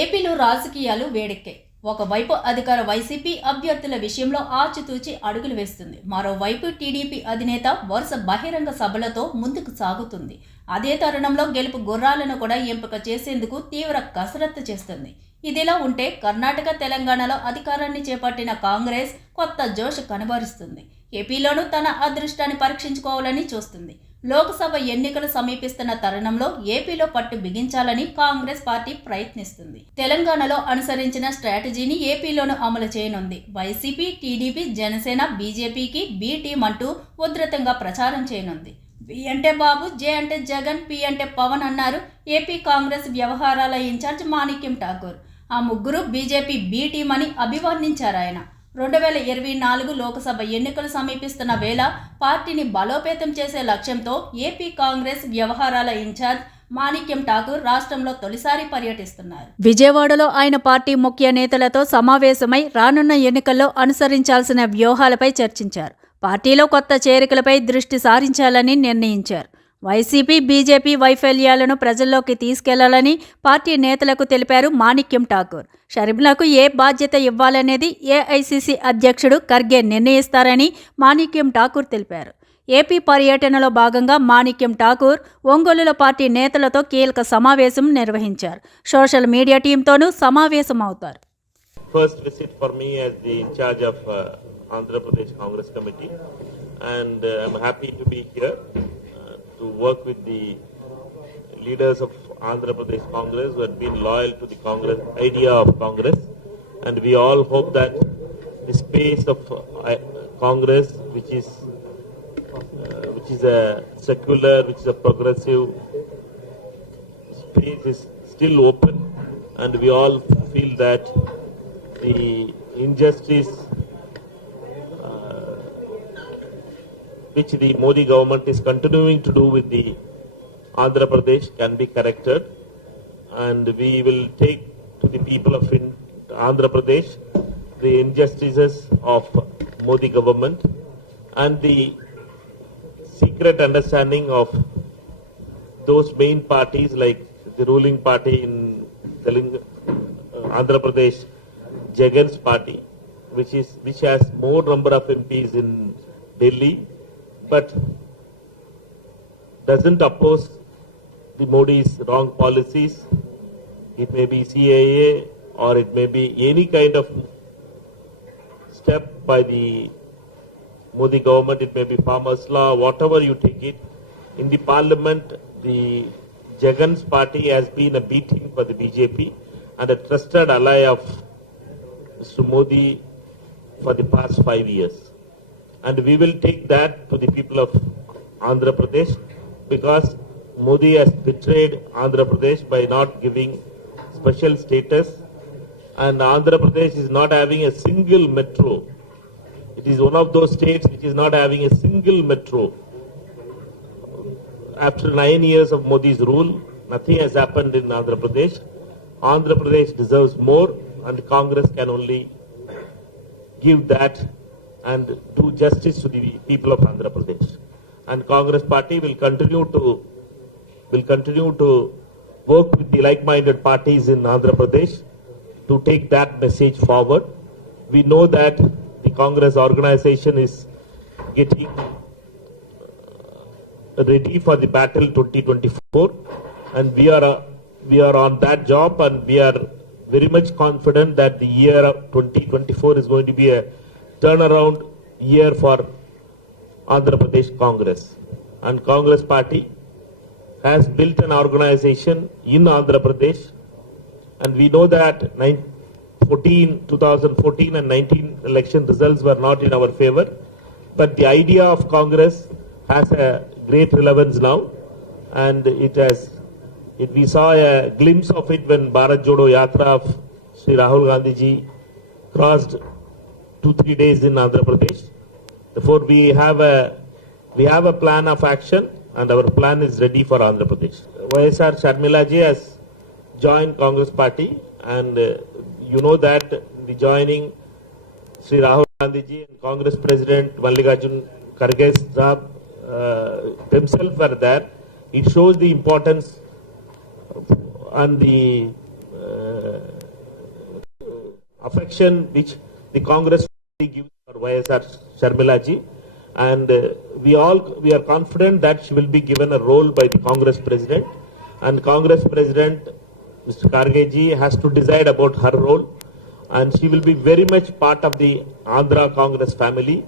ఏపీలో రాజకీయాలు వేడెక్కాయి. ఒకవైపు అధికార వైసీపీ అభ్యర్థుల విషయంలో ఆచితూచి అడుగులు వేస్తుంది. మరోవైపు టీడీపీ అధినేత వరుస బహిరంగ సభలతో ముందుకు సాగుతుంది. అదే తరుణంలో గెలుపు గుర్రాలను కూడా ఎంపిక చేసేందుకు తీవ్ర కసరత్తు చేస్తుంది. ఇదిలా ఉంటే కర్ణాటక, తెలంగాణలో అధికారాన్ని చేపట్టిన కాంగ్రెస్ కొత్త జోష్ కనబరుస్తుంది. ఏపీలోనూ తన అదృష్టాన్ని పరీక్షించుకోవాలని చూస్తుంది. లోక్సభ ఎన్నికలు సమీపిస్తున్న తరుణంలో ఏపీలో పట్టు బిగించాలని కాంగ్రెస్ పార్టీ ప్రయత్నిస్తుంది. తెలంగాణలో అనుసరించిన స్ట్రాటజీని ఏపీలోనూ అమలు చేయనుంది. వైసీపీ, టీడీపీ, జనసేన, బీజేపీకి బి టీం అంటూ ఉధృతంగా ప్రచారం చేయనుంది. బి అంటే బాబు, జే అంటే జగన్, పి అంటే పవన్ అన్నారు ఏపీ కాంగ్రెస్ వ్యవహారాల ఇన్ఛార్జ్ మాణిక్యం ఠాకూర్. ఆ ముగ్గురు బీజేపీ బి టీం అని అభివర్ణించారు ఆయన. 2024 లోక్సభ ఎన్నికలు సమీపిస్తున్న వేళ పార్టీని బలోపేతం చేసే లక్ష్యంతో ఏపీ కాంగ్రెస్ వ్యవహారాల ఇన్ఛార్జ్ మాణిక్యం ఠాకూర్ రాష్ట్రంలో తొలిసారి పర్యటిస్తున్నారు. విజయవాడలో ఆయన పార్టీ ముఖ్య నేతలతో సమావేశమై రానున్న ఎన్నికల్లో అనుసరించాల్సిన వ్యూహాలపై చర్చించారు. పార్టీలో కొత్త చేరికలపై దృష్టి సారించాలని నిర్ణయించారు. వైసీపీ, బీజేపీ వైఫల్యాలను ప్రజల్లోకి తీసుకెళ్లాలని పార్టీ నేతలకు తెలిపారు మాణిక్యం ఠాకూర్. షర్మిలకు ఏ బాధ్యత ఇవ్వాలనేది ఏఐసీసీ అధ్యక్షుడు ఖర్గే నిర్ణయిస్తారని మాణిక్యం ఠాకూర్ తెలిపారు. ఏపీ పర్యటనలో భాగంగా మాణిక్యం ఠాకూర్ ఒంగోలులో పార్టీ నేతలతో కీలక సమావేశం నిర్వహించారు. సోషల్ మీడియా టీంతోనూ సమావేశం అవుతారు. First visit for me as the in charge of Andhra Pradesh Congress Committee, and I'm happy to be here to work with the leaders of Andhra Pradesh Congress who have been loyal to the Congress idea of Congress, and we all hope that the space of Congress, which is a secular, which is a progressive space, is still open, and we all feel that the injustice which the Modi government is continuing to do with the Andhra Pradesh can be corrected, and we will take to the people of Andhra Pradesh the injustices of Modi government and the secret understanding of those main parties like the ruling party in Andhra Pradesh, Jagan's party, which has more number of MPs in Delhi, but doesn't oppose the Modi's wrong policies. It may be CAA or it may be any kind of step by the Modi government. It may be farmers' law, whatever you take it. In the parliament, the Jagan's party has been a B team for the BJP and a trusted ally of Mr. Modi for the past 5 years. And we will take that to the people of Andhra Pradesh, because Modi has betrayed Andhra Pradesh by not giving special status, and Andhra Pradesh is not having a single metro. It is one of those states which is not having a single metro. After 9 years of Modi's rule, nothing has happened in Andhra Pradesh. Andhra Pradesh deserves more, and Congress can only give that and do justice to the people of Andhra Pradesh. And Congress party will continue to work with the like-minded parties in Andhra Pradesh to take that message forward. We know that the Congress organization is getting ready for the battle 2024, and we are on that job, and we are very much confident that the year of 2024 is going to be a turnaround year for Andhra Pradesh Congress. And Congress party has built an organization in Andhra Pradesh, and we know that 2014 and 19 election results were not in our favor, but the idea of Congress has a great relevance now, and we saw a glimpse of it when Bharat Jodo Yatra of Sri Rahul Gandhi ji crossed 2-3 days in Andhra Pradesh. Therefore, we have a plan of action, and our plan is ready for Andhra Pradesh. YSR Sharmila ji has joined Congress party, and you know that the joining Sri Rahul Gandhi ji and Congress President Mallikarjun Kharge Sahab themselves were there. It shows the importance and the affection which the Congress gives for YSR Sharmila ji, and we are confident that she will be given a role by the Congress President, and Congress President Mr. Kharge ji has to decide about her role, and she will be very much part of the Andhra Congress family.